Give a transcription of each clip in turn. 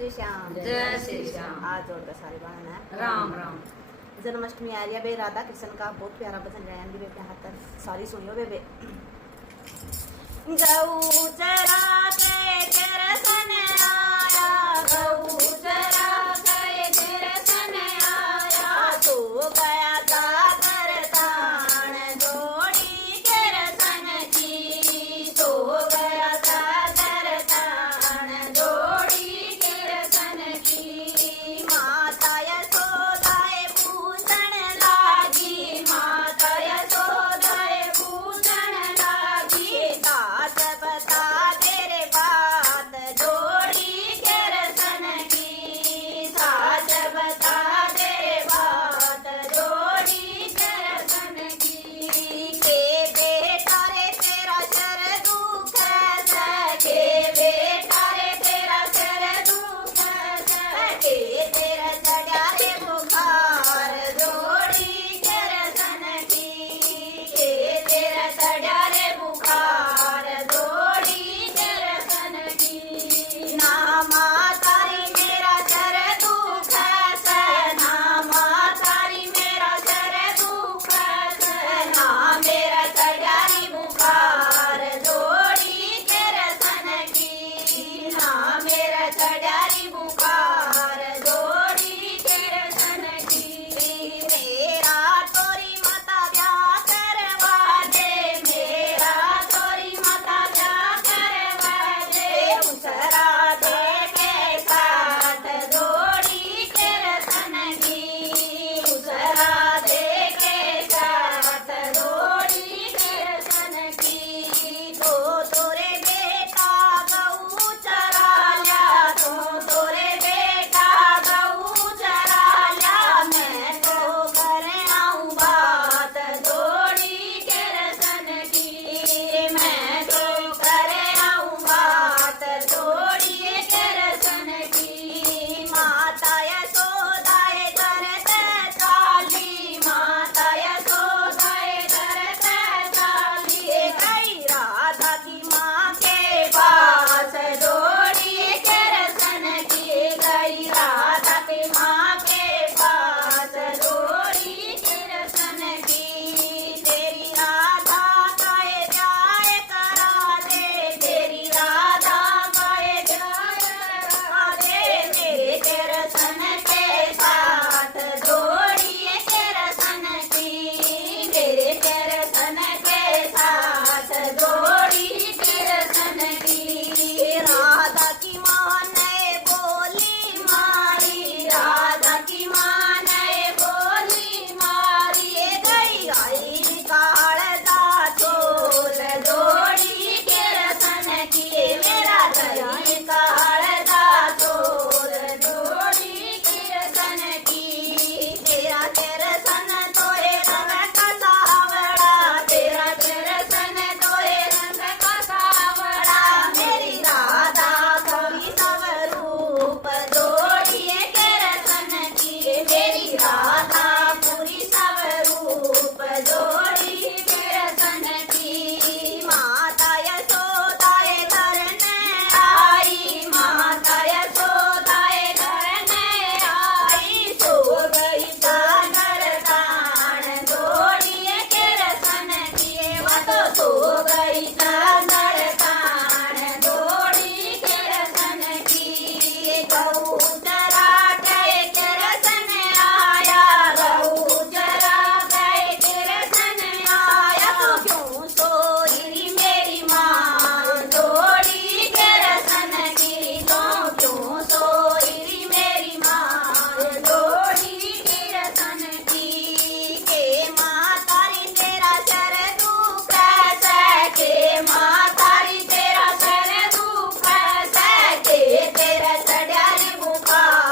श्री श्याम। जय श्री श्याम। हाथ जोड़कर सारे बहन है राम राम। जन्माष्टमी आ रही है बे। राधा कृष्ण का बहुत प्यारा भजन गायन दी बेटे हाथ तक सारी सुनियो बेबे। गऊ चराते कृष्ण आया, गऊ चराते कृष्ण आया, तो गया था करतान जोड़ी कृष्ण की, तो गया था करतान जोड़ी कृष्ण की। माता यशोदाए पूछन लागी, माता यशोदाए पूछन लागी, तात बता तेरे बात जोड़ी कृष्ण की, तात बता तेरे बात जोड़ी कृष्ण की। के बेटा रे तेरा सर दुख सके, बेटा रे तेरा सर दुख सके, तेरा चढ़ा रे बुखार जोड़ी कृष्ण की, के तेरा चढ़ा रे बुखार जोड़ी कृष्ण की। ना मातारी मेरा सर दुख है, ना मातारी मेरा सर दुख है, ना मेरा चढ़ा रे बुखार जोड़ी कृष्ण की, ना मेरा चढ़ा रे बुखार जोड़ी कृष्ण की। मेरा तोरी माता ब्याह करवा दे, मेरा तोरी माता ब्याह करवा दे, उसरा दे के साथ जोड़ी कृष्ण की, उसरा दे के साथ जोड़ी कृष्ण की। तो तोरे बेटा गऊ चराया, तो तोरे बेटा गऊ चराया, मैं तो करे आऊं बात जोड़ी कृष्ण की, मैं तो करे आऊं बात जोड़ी कृष्ण की। माता यशोदाए करते चाली, माता यशोदाए करते चाली, गई राधा की माँ के पास जोड़ी कृष्ण की, गई राधा की माँ के पास जोड़ी कृष्ण की। तेरी राधा काए जाए करा दे, तेरी राधा काए जाए करा दे, मेरे कृष्ण के साथ जोड़ी कृष्ण की, मेरे कृष्ण के साथ जोड़ी कृष्ण की। राधा की माँ ने बोली मारी, राधा की माँ ने बोली मारी, गई आई कालदा चोल जोड़ी कृष्ण की, मेरा गई कालदा चोल जोड़ी कृष्ण की। तेरा कृष्ण तोरे रंग का सावड़ा, तेरा कृष्ण तोरे रंग का सावड़ा, मेरी राधा पूरी स्वरूप जोड़ी कृष्ण की, मेरी राधा पूरी स्वरूप जोड़ी कृष्ण की। माता यशोदाए करने आई, माता यशोदाए करने आई, सो गई सागर तान जोड़ी कृष्ण की, वो तो सो गई सागर तान जोड़ी कृष्ण की। गऊ चराते कृष्ण आया, गऊ चराते कृष्ण आया, तो क्यों सोई मेरी माँ जोड़ी कृष्ण की, तो क्यों सोई मेरी माँ जोड़ी कृष्ण की। के मातारी तेरा सर दुख सके, मातारी तेरा सर दुख सके, तेरा चढ़ा रे बुखार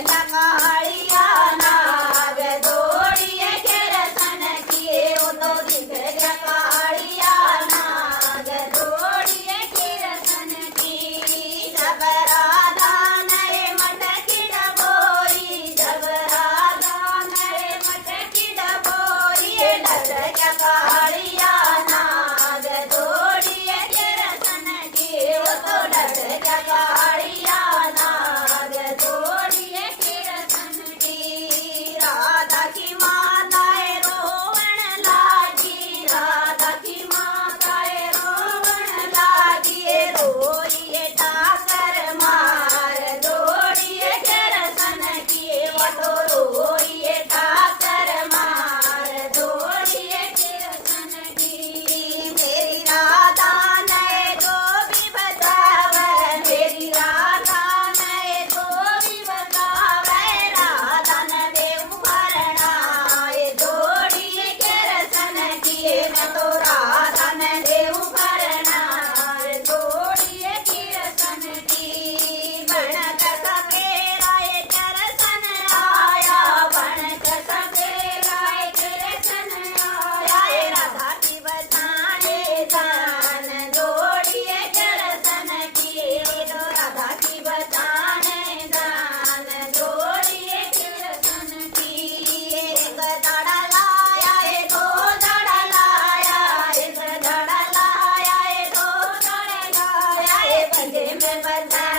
ढटल्या काळिया नाग जोडिये केरसन किए वो तो ढटल्या काळिया नाग जोडिये केरसन की जब राधा नये मटकी डबोई जब राधा नये मटकी डबोई ढटल्या काळिया नाग जोडिये केरसन किए वो तो ढटल्या काळिया नाग जोडिये केरसन की राधा की माताए रोवण लागी राधा की माताए रोवण लागी रोइए ठाकर मार जोडिये केरसन की वटो रोइए ठाकर मार जोडिये केरसन की मेरी राधा नए तो भी बतावे मेरी राधा नए तो भी बतावे राधा न देव भरणाए जोडिये केरसन किए मैं तो राधा न देव भरणाए जोडिये केरसन की बनक सपेराए केरसन आया बनक सपेराए केरसन आया राधा की बचाने जान जोडिये केरसन किए तो राधा की बचाने जान जोडिये केरसन की एक धड़ा लाया दो धड़ा लाया एक धड़ा लाया दो धड़ा लाया पंजे में बजा